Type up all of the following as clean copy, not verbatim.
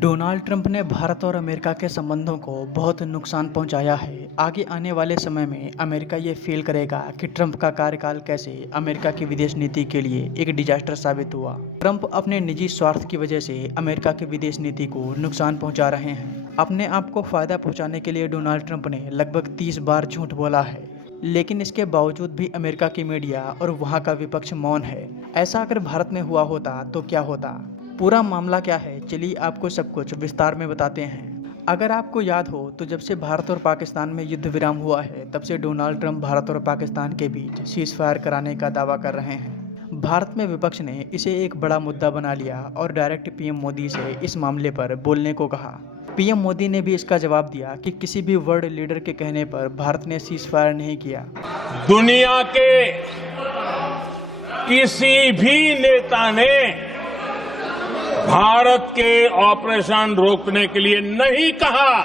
Donald Trump ने भारत और America के संबंधों को बहुत नुकसान पहुंचाया है। आगे आने वाले समय में अमेरिका ये फील करेगा कि ट्रंप का कार्यकाल कैसे अमेरिका की विदेश नीति के लिए एक डिजास्टर साबित हुआ। ट्रंप अपने निजी स्वार्थ की वजह से अमेरिका की विदेश नीति को नुकसान पहुंचा रहे हैं। अपने आप को फायदा पहुंचाने के लिए डोनाल्ड ट्रंप ने लगभग 30 बार झूठ बोला है, लेकिन इसके बावजूद भी अमेरिका की मीडिया और वहाँ का विपक्ष मौन है। ऐसा अगर भारत में हुआ होता तो क्या होता? पूरा मामला क्या है, चलिए आपको सब कुछ विस्तार में बताते हैं। अगर आपको याद हो तो जब से भारत और पाकिस्तान में युद्ध विराम हुआ है, तब से डोनाल्ड ट्रंप भारत और पाकिस्तान के बीच सीज फायर कराने का दावा कर रहे हैं। भारत में विपक्ष ने इसे एक बड़ा मुद्दा बना लिया और डायरेक्ट पीएम मोदी से इस मामले पर बोलने को कहा। पीएम मोदी ने भी इसका जवाब दिया कि किसी भी वर्ल्ड लीडर के कहने पर भारत ने सीज फायर नहीं किया। दुनिया के किसी भी नेता ने भारत के ऑपरेशन रोकने के लिए नहीं कहा।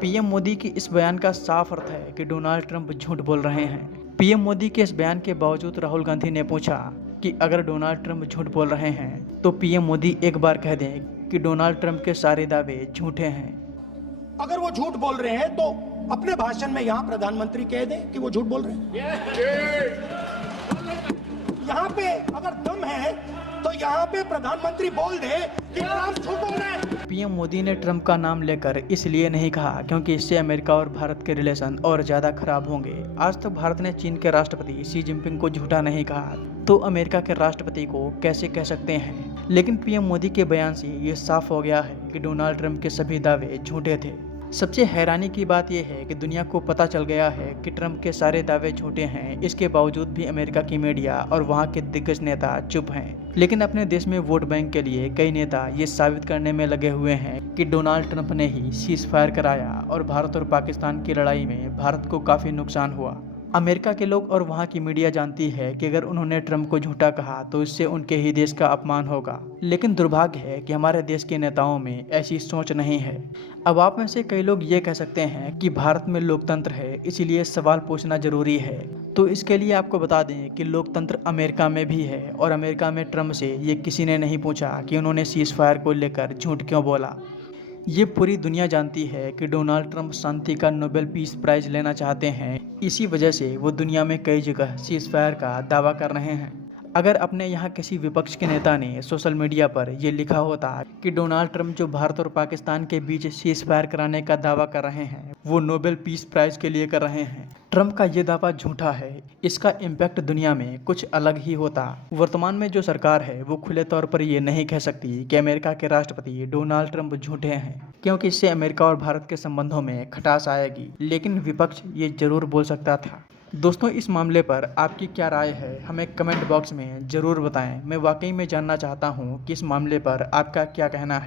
पीएम मोदी की इस बयान का साफ अर्थ है कि डोनाल्ड ट्रंप झूठ बोल रहे हैं। पीएम मोदी के इस बयान के बावजूद राहुल गांधी ने पूछा कि अगर डोनाल्ड ट्रंप झूठ बोल रहे हैं तो पीएम मोदी एक बार कह दें कि डोनाल्ड ट्रंप के सारे दावे झूठे हैं। अगर वो झूठ बोल रहे हैं तो अपने भाषण में यहाँ प्रधानमंत्री कह दें कि वो झूठ बोल रहे हैं। यहाँ पे अगर दम है तो यहाँ पे प्रधानमंत्री बोल दे कि ट्रंप झूठ बोल रहे हैं। पीएम मोदी ने ट्रंप का नाम लेकर इसलिए नहीं कहा क्योंकि इससे अमेरिका और भारत के रिलेशन और ज़्यादा खराब होंगे। आज तक भारत ने चीन के राष्ट्रपति शी जिनपिंग को झूठा नहीं कहा, तो अमेरिका के राष्ट्रपति को कैसे कह सकते हैं? लेकिन पीएम मोदी के बयान से ये साफ हो गया है कि डोनाल्ड ट्रंप के सभी दावे झूठे थे। सबसे हैरानी की बात यह है कि दुनिया को पता चल गया है कि ट्रंप के सारे दावे झूठे हैं। इसके बावजूद भी अमेरिका की मीडिया और वहां के दिग्गज नेता चुप हैं। लेकिन अपने देश में वोट बैंक के लिए कई नेता ये साबित करने में लगे हुए हैं कि डोनाल्ड ट्रंप ने ही सीज फायर कराया और भारत और पाकिस्तान की लड़ाई में भारत को काफ़ी नुकसान हुआ। अमेरिका के लोग और वहाँ की मीडिया जानती है कि अगर उन्होंने ट्रंप को झूठा कहा तो इससे उनके ही देश का अपमान होगा। लेकिन दुर्भाग्य है कि हमारे देश के नेताओं में ऐसी सोच नहीं है। अब आप में से कई लोग ये कह सकते हैं कि भारत में लोकतंत्र है, इसीलिए सवाल पूछना जरूरी है। तो इसके लिए आपको बता दें कि लोकतंत्र अमेरिका में भी है और अमेरिका में ट्रंप से ये किसी ने नहीं पूछा कि उन्होंने सीज फायर को लेकर झूठ क्यों बोला। ये पूरी दुनिया जानती है कि डोनाल्ड ट्रंप शांति का नोबेल पीस प्राइज लेना चाहते हैं। इसी वजह से वो दुनिया में कई जगह सीज फायर का दावा कर रहे हैं। अगर अपने यहाँ किसी विपक्ष के नेता ने सोशल मीडिया पर यह लिखा होता कि डोनाल्ड ट्रंप जो भारत और पाकिस्तान के बीच सीज फायर कराने का दावा कर रहे हैं वो नोबेल पीस प्राइज के लिए कर रहे हैं, ट्रंप का ये दावा झूठा है, इसका इम्पैक्ट दुनिया में कुछ अलग ही होता। वर्तमान में जो सरकार है वो खुले तौर पर ये नहीं कह सकती कि अमेरिका के राष्ट्रपति डोनाल्ड ट्रंप झूठे हैं, क्योंकि इससे अमेरिका और भारत के संबंधों में खटास आएगी। लेकिन विपक्ष ये जरूर बोल सकता था। दोस्तों, इस मामले पर आपकी क्या राय है, हमें कमेंट बॉक्स में ज़रूर बताएं। मैं वाकई में जानना चाहता हूं कि इस मामले पर आपका क्या कहना है।